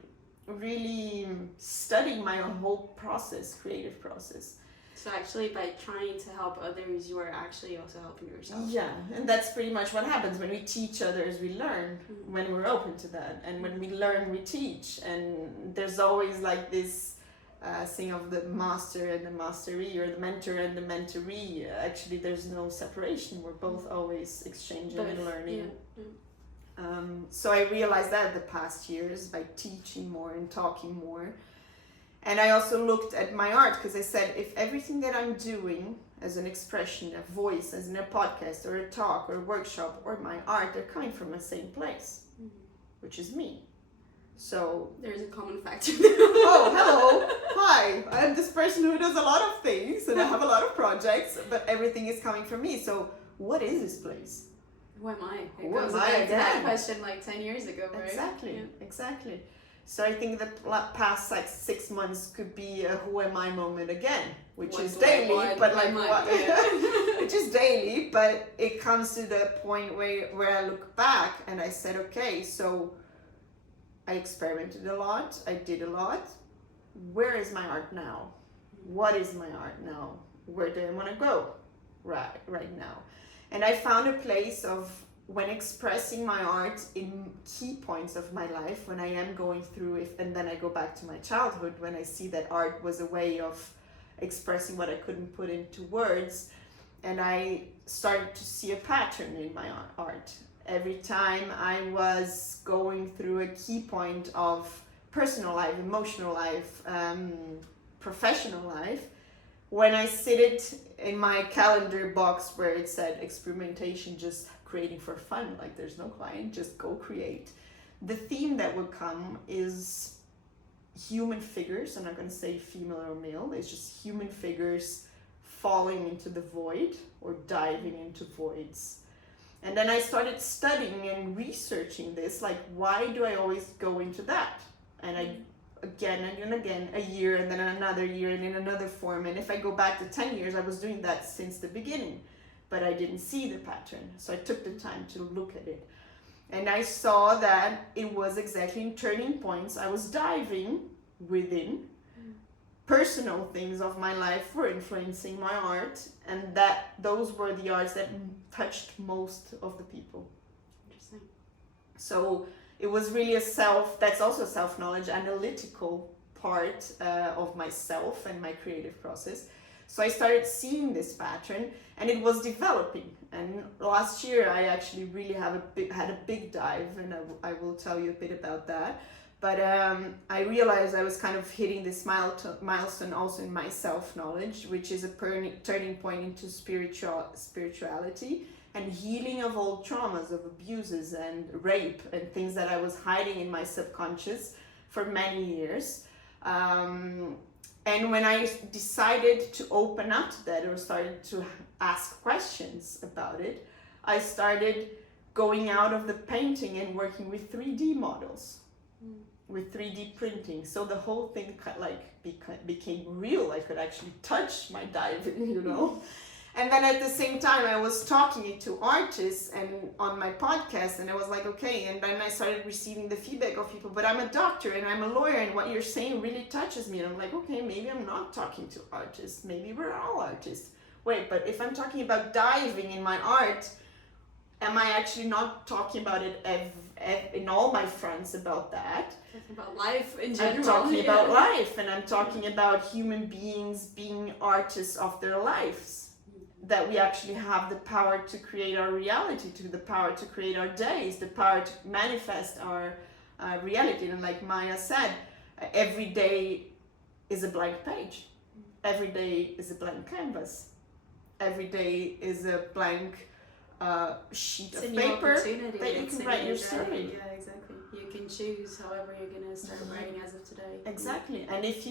really studying my whole process, creative process. So actually, by trying to help others, you are actually also helping yourself. Yeah, and that's pretty much what happens. When we teach others, we learn. When we're open to that, and when we learn, we teach. And there's always like this thing of the master and the mastery, or the mentor and the mentoree. Actually, there's no separation. We're both always exchanging and learning. So I realized that the past years by teaching more and talking more. And I also looked at my art, because I said, if everything that I'm doing as an expression, a voice, as in a podcast or a talk or a workshop, or my art, they're coming from the same place, which is me. So there's a common factor. Oh, hello, hi, I'm this person who does a lot of things and I have a lot of projects, but everything is coming from me. So what is this place? Who am I? Who am I again? That question like 10 years ago, right? Exactly. So I think the past like 6 months could be a who am I moment again, which is daily, but like what? Which is daily, but it comes to the point where I look back and I said, okay, so I experimented a lot, I did a lot. Where is my art now? What is my art now? Where do I want to go right now? And I found a place of, when expressing my art in key points of my life, when I am going through it, and then I go back to my childhood, when I see that art was a way of expressing what I couldn't put into words, and I started to see a pattern in my art. Every time I was going through a key point of personal life, emotional life, professional life, when I sit it in my calendar box where it said experimentation, just creating for fun, like there's no client, just go create. The theme that would come is human figures. I'm not going to say female or male, it's just human figures falling into the void or diving into voids. And then I started studying and researching this, like, why do I always go into that? And I, again and again, a year and then another year and in another form. And if I go back to 10 years, I was doing that since the beginning, but I didn't see the pattern. So I took the time to look at it. And I saw that it was exactly in turning points. I was diving within. Personal things of my life were influencing my art, and that those were the arts that touched most of the people. Interesting. So it was really that's also self-knowledge, analytical part of myself and my creative process. So I started seeing this pattern, and it was developing. And last year I actually really had a big dive, and I will tell you a bit about that. But I realized I was kind of hitting this milestone also in my self-knowledge, which is a turning point into spirituality and healing of old traumas, of abuses and rape and things that I was hiding in my subconscious for many years. And when I decided to open up to that, or started to ask questions about it, I started going out of the painting and working with 3D models. With 3D printing, so the whole thing became real. I could actually touch my diving, And then at the same time, I was talking to artists and on my podcast, and I was like, okay. And then I started receiving the feedback of people, but I'm a doctor and I'm a lawyer, and what you're saying really touches me. And I'm like, okay, maybe I'm not talking to artists. Maybe we're all artists. Wait, but if I'm talking about diving in my art, am I actually not talking about it in all my friends about that? Talking about life in general. I'm talking about life, and I'm talking about human beings being artists of their lives. That we actually have the power to create our reality, to the power to create our days, the power to manifest our reality. And like Maya said, every day is a blank page. Every day is a blank canvas. Every day is a blank sheet of paper that you can write your story. Yeah, exactly. You can choose however you're going to start writing as of today. Exactly. And if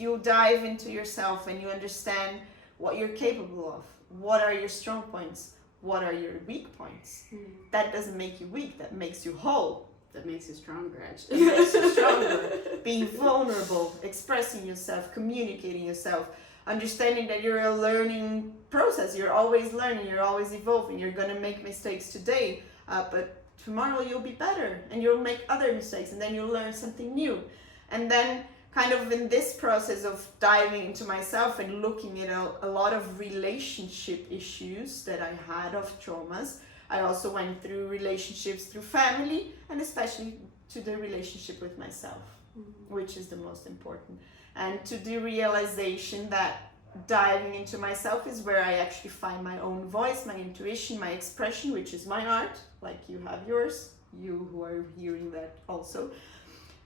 you dive into yourself and you understand what you're capable of, what are your strong points, what are your weak points, that doesn't make you weak, that makes you whole. That makes you stronger, actually. It makes you stronger. Being vulnerable, expressing yourself, communicating yourself, understanding that you're a learning process. You're always learning, you're always evolving. You're going to make mistakes today, but tomorrow you'll be better, and you'll make other mistakes, and then you'll learn something new. And then kind of in this process of diving into myself and looking at a lot of relationship issues that I had of traumas, I also went through relationships through family, and especially to the relationship with myself, which is the most important. And to the realization that diving into myself is where I actually find my own voice, my intuition, my expression, which is my art, like you have yours, you who are hearing that also.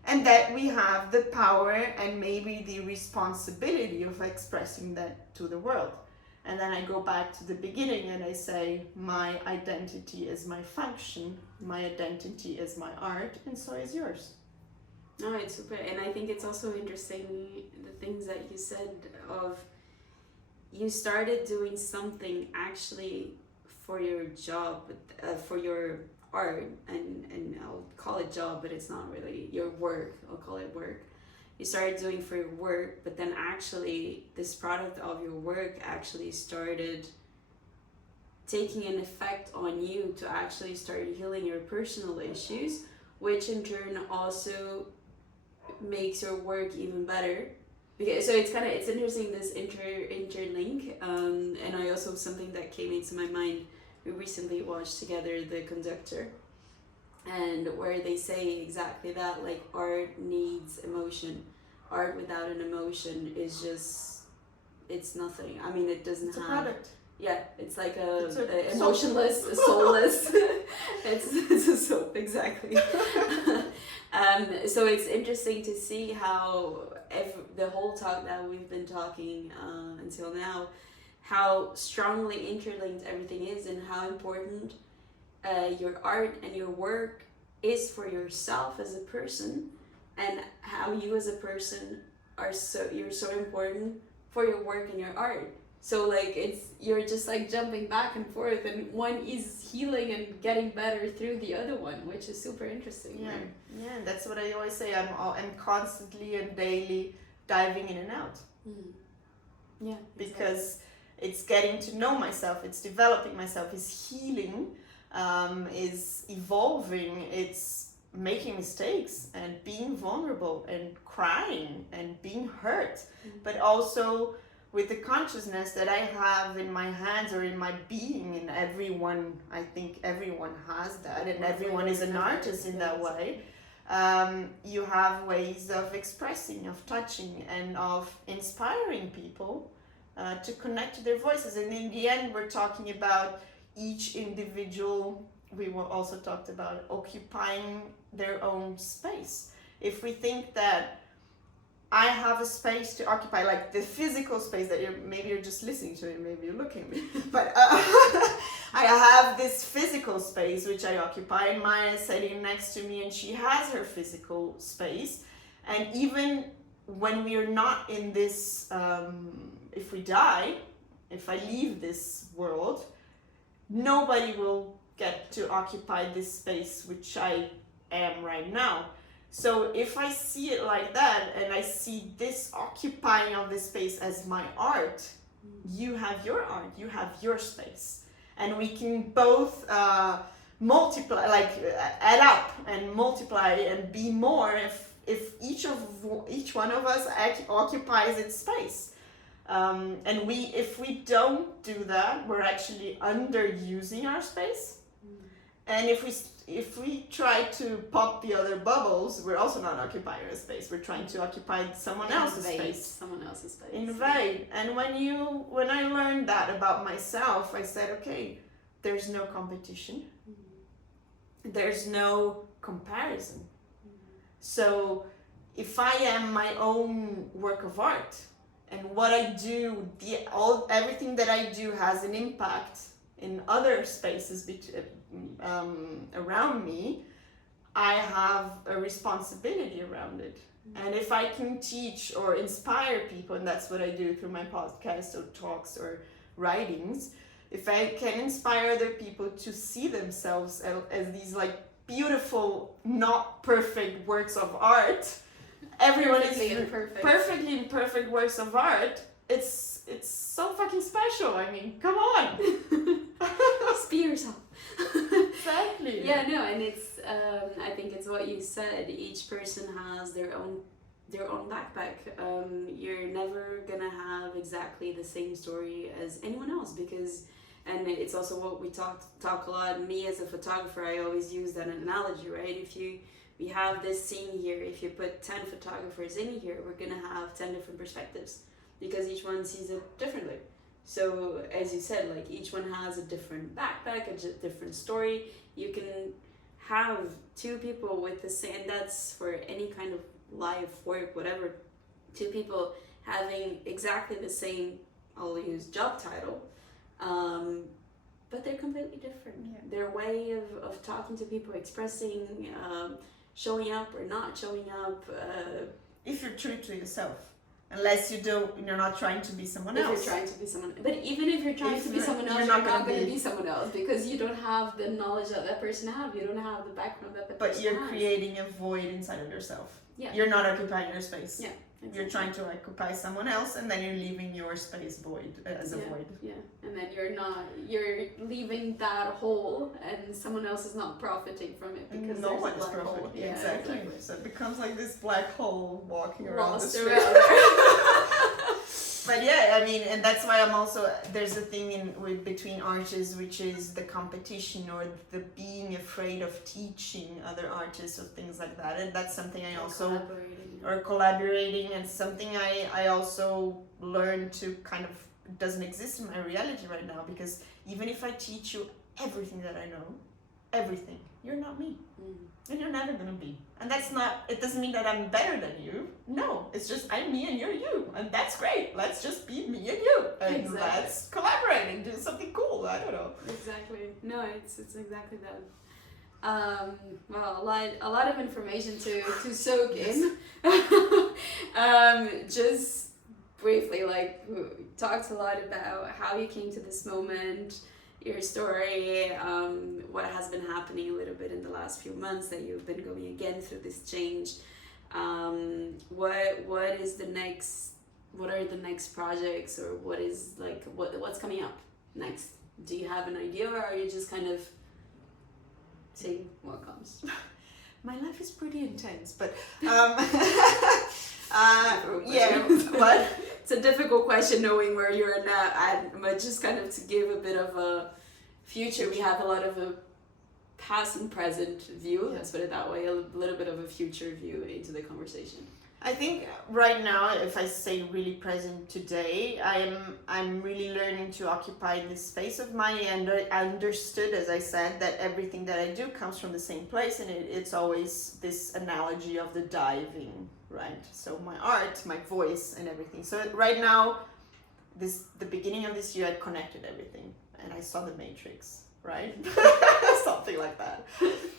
And that we have the power and maybe the responsibility of expressing that to the world. And then I go back to the beginning and I say, my identity is my function, my identity is my art, and so is yours. No, it's super. And I think it's also interesting the things that you said of you started doing something actually for your job, for your art, and I'll call it job, but it's not really your work. I'll call it work. You started doing for your work, but then actually this product of your work actually started taking an effect on you to actually start healing your personal issues, which in turn also makes your work even better. Because so it's interesting, this interlink, and I also, something that came into my mind, we recently watched together The Conductor, and where they say exactly that, like art needs emotion. Art without an emotion is just, it's nothing. I mean, it doesn't have. It's a product. Yeah, it's like a emotionless, a soulless. it's a soap, exactly. So it's interesting to see how the whole talk that we've been talking until now, how strongly interlinked everything is, and how important your art and your work is for yourself as a person, and how you as a person you're so important for your work and your art. So like you're just like jumping back and forth, and one is healing and getting better through the other one, which is super interesting. Yeah, right? Yeah, that's what I always say. I'm constantly and daily diving in and out. Yeah, because it's getting to know myself, it's developing myself, it's healing, is evolving, it's making mistakes and being vulnerable and crying and being hurt, but also with the consciousness that I have in my hands or in my being, and I think everyone has that, and everyone is an artist in that way. You have ways of expressing, of touching, and of inspiring people to connect to their voices. And in the end, we're talking about each individual. We were also talked about occupying their own space. If we think that I have a space to occupy, like the physical space that maybe you're just listening to it, maybe you're looking at me, but I have this physical space which I occupy, and Maya is sitting next to me and she has her physical space. And even when we are not in this, if we die, if I leave this world, nobody will get to occupy this space which I am right now. So if I see it like that, and I see this occupying of this space as my art, You have your art, you have your space, and we can both multiply, like add up and multiply and be more if each one of us occupies its space. And if we don't do that, we're actually underusing our space. And if we try to pop the other bubbles, we're also not occupying our space. We're trying to occupy someone else's space. Someone else's space. Invade. And when I learned that about myself, I said, okay, there's no competition. There's no comparison. So if I am my own work of art, and what I do, everything that I do has an impact in other spaces around me, I have a responsibility around it. And if I can teach or inspire people, and that's what I do through my podcast or talks or writings, if I can inspire other people to see themselves as these like beautiful, not perfect works of art, everyone Perfectly is imperfect. Perfectly imperfect works of art. It's so fucking special. I mean, come on. Be yourself. Exactly. Yeah, no, and it's I think it's what you said. Each person has their own backpack. You're never gonna have exactly the same story as anyone else, because, and it's also what we talk a lot. Me as a photographer, I always use that analogy, right? We have this scene here. If you put 10 photographers in here, we're gonna have 10 different perspectives, because each one sees it differently. So as you said, like each one has a different backpack, a different story. You can have two people with the same, that's for any kind of life work, whatever, two people having exactly the same, I'll use job title, but they're completely different. Yeah. Their way of talking to people, expressing, showing up or not showing up. If you're true to yourself. Unless you're not trying to be someone else. If you're trying to be someone, but even if you're trying to be someone else, you're not going to be someone else, because you don't have the knowledge that person have. You don't have the background that person has. But you're creating a void inside of yourself. Yeah. You're not occupying your space. Yeah. Exactly. You're trying to occupy someone else, and then you're leaving your space void as a void. Yeah, and then you're leaving that hole, and someone else is not profiting from it, because no there's one a is black hole. profiting. Yeah, exactly. So it becomes like this black hole walking around Lost the street. around. But yeah, I mean, and that's why I'm also, there's a thing between artists, which is the competition or the being afraid of teaching other artists or things like that. And that's something I also, collaborating, and something I also learned to kind of, doesn't exist in my reality right now, because even if I teach you everything that I know, everything, you're not me. And you're never gonna be. And that's not, it doesn't mean that I'm better than you. No, it's just I'm me and you're you. And that's great. Let's just be me and you. And Exactly. let's collaborate and do something cool. I don't know. Exactly. No, it's exactly that. Well, a lot of information to soak in. Just briefly, like, we talked a lot about how you came to this moment, your story, what has been happening a little bit in the last few months that you've been going again through this change. What are the next projects, or what's coming up next? Do you have an idea, or are you just kind of seeing what comes? My life is pretty intense, but Yeah. What? It's a difficult question knowing where you're now, but just kind of to give a bit of a future. We have a lot of a past and present view, let's put it that way, a little bit of a future view into the conversation. I think right now, if I say really present today, I'm really learning to occupy this space of mine, and I understood, as I said, that everything that I do comes from the same place, and it's always this analogy of the diving, right? So my art, my voice, and everything. So right now, the beginning of this year, I connected everything, and I saw the Matrix, right? Something like that.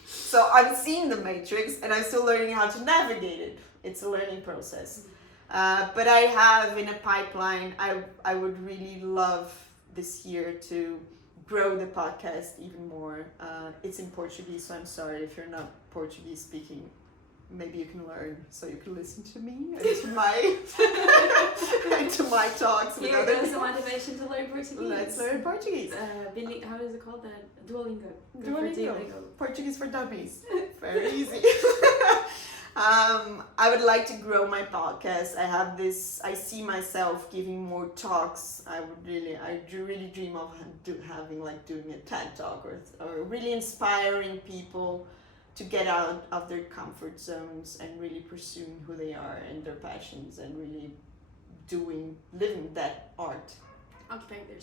So I'm seeing the Matrix, and I'm still learning how to navigate it. It's a learning process. But I have in a pipeline, I would really love this year to grow the podcast even more. It's in Portuguese, so I'm sorry if you're not Portuguese speaking. maybe you can learn, so you can listen to me and to my and to my talks with Here other goes the people. motivation to learn Portuguese. Let's learn Portuguese. How is it called? That Duolingo. Go for Duolingo. Portuguese for dummies. Very easy. I would like to grow my podcast. I see myself giving more talks. I really dream of doing a TED talk or really inspiring people to get out of their comfort zones and really pursuing who they are and their passions and really living that art. Occupying their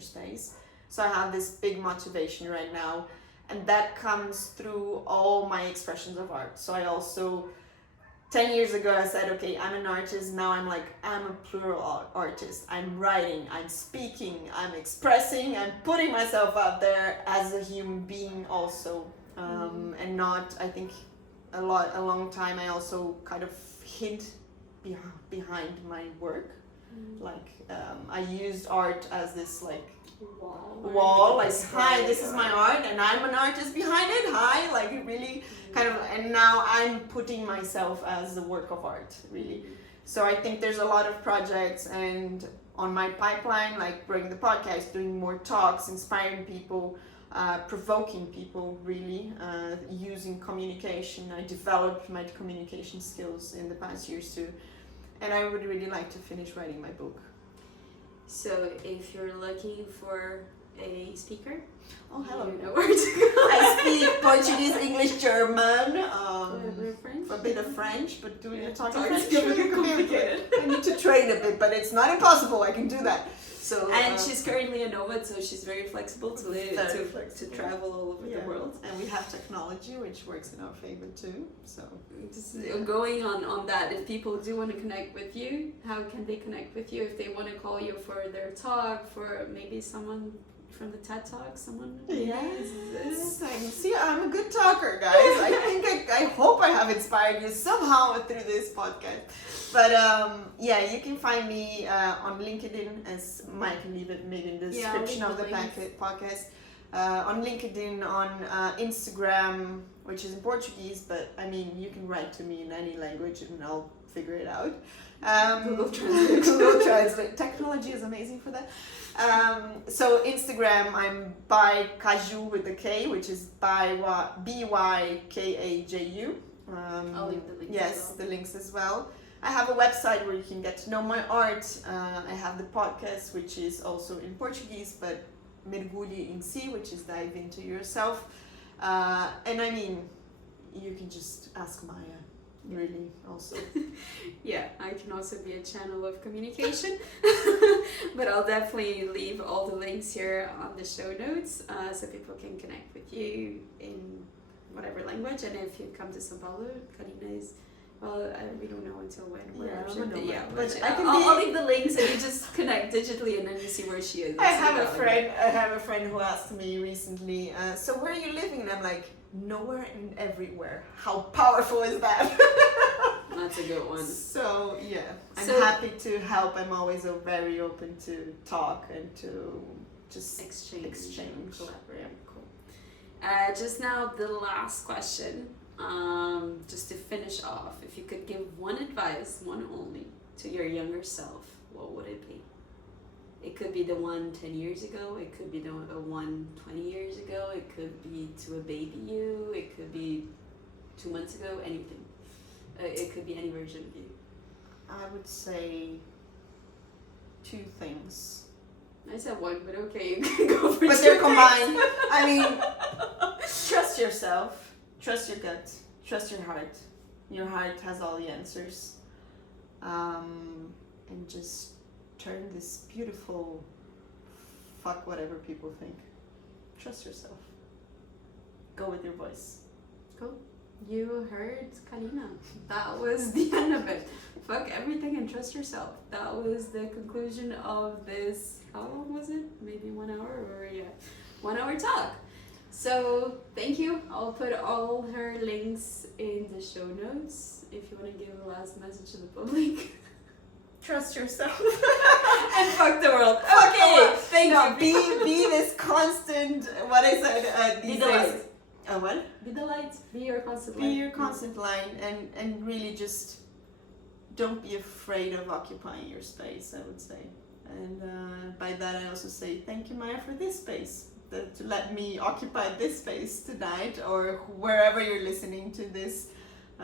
space. So I have this big motivation right now, and that comes through all my expressions of art. So I also, 10 years ago, I said, okay, I'm an artist. Now I'm a plural artist. I'm writing, I'm speaking, I'm expressing, I'm putting myself out there as a human being also. And not, I think, a long time I also kind of hid behind my work. I used art as this wall, hi, this is my art and I'm an artist behind it, hi, it really kind of, and now I'm putting myself as the work of art, really. So I think there's a lot of projects and on my pipeline, growing the podcast, doing more talks, inspiring people, provoking people, really, using communication. I developed my communication skills in the past years too, and I would really like to finish writing my book. So if you're looking for a speaker, hello. you know where to go. I speak Portuguese, English, German, French. a bit of French, but doing a talk in French French can be complicated. I need to train a bit, but it's not impossible. I can do that. So and she's currently a nomad, so she's very flexible to live, to travel all over the world. And we have technology, which works in our favor too. So just going on that, if people do want to connect with you, how can they connect with you? If they want to call you for their talk, for maybe someone from the TED Talk, someone? Yes. See, I'm a good talker, guys. I hope I have inspired you somehow through this podcast. But you can find me on LinkedIn, as Mike can leave it maybe in the description of the podcast. On LinkedIn, on Instagram, which is in Portuguese, but I mean, you can write to me in any language and I'll figure it out. Google Translate. Google Translate. Technology is amazing for that. So Instagram, I'm by Kaju with the K, which is BYKAJU. I'll leave the links. Yes, the links as well. I have a website where you can get to know my art. I have the podcast, which is also in Portuguese, but Mergulhe em Si, which is dive into yourself. And I mean, you can just ask Maya, really, also. Yeah, I can also be a channel of communication. But I'll definitely leave all the links here on the show notes so people can connect with you in whatever language. And if you come to São Paulo, Kalina is, we don't know until when. I'll leave the links and you just connect digitally and then you see where she is. I have a friend who asked me recently, so where are you living? And I'm like, nowhere and everywhere. How powerful is that? That's a good one. So yeah, I'm happy to help. I'm always very open to talk and to just exchange. Collaborate. Cool. Just now, the last question. Just to finish off, if you could give one advice, one only, to your younger self, what would it be? It could be the one 10 years ago, it could be the one 20 years ago, it could be to a baby you, it could be 2 months ago, anything. It could be any version of you. I would say 2 things. I said one, but okay, you can go for But they're combined. I mean, trust yourself. Trust your gut. Trust your heart. Your heart has all the answers. And just turn this beautiful fuck whatever people think. Trust yourself. Go with your voice. Cool. You heard Kalina. That was the end of it. Fuck everything and trust yourself. That was the conclusion of this. How long was it? Maybe 1 hour or 1 hour talk. So thank you. I'll put all her links in the show notes if you want to give a last message to the public. Trust yourself. And fuck the world. Okay, thank you. Be this constant, what I said, these days. What? Be the light. Be your constant Be light. your constant line, and really just don't be afraid of occupying your space, I would say. And by that I also say thank you, Maya, for this space, to let me occupy this space tonight, or wherever you're listening to this.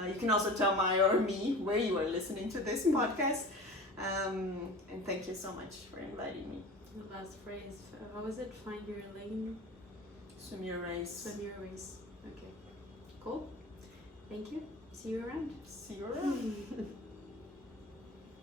You can also tell Maya or me where you are listening to this podcast. And thank you so much for inviting me. The last phrase, how was it? Find your lane, Swim your race. swim your race. Okay, cool. Thank you. See you around. See you around.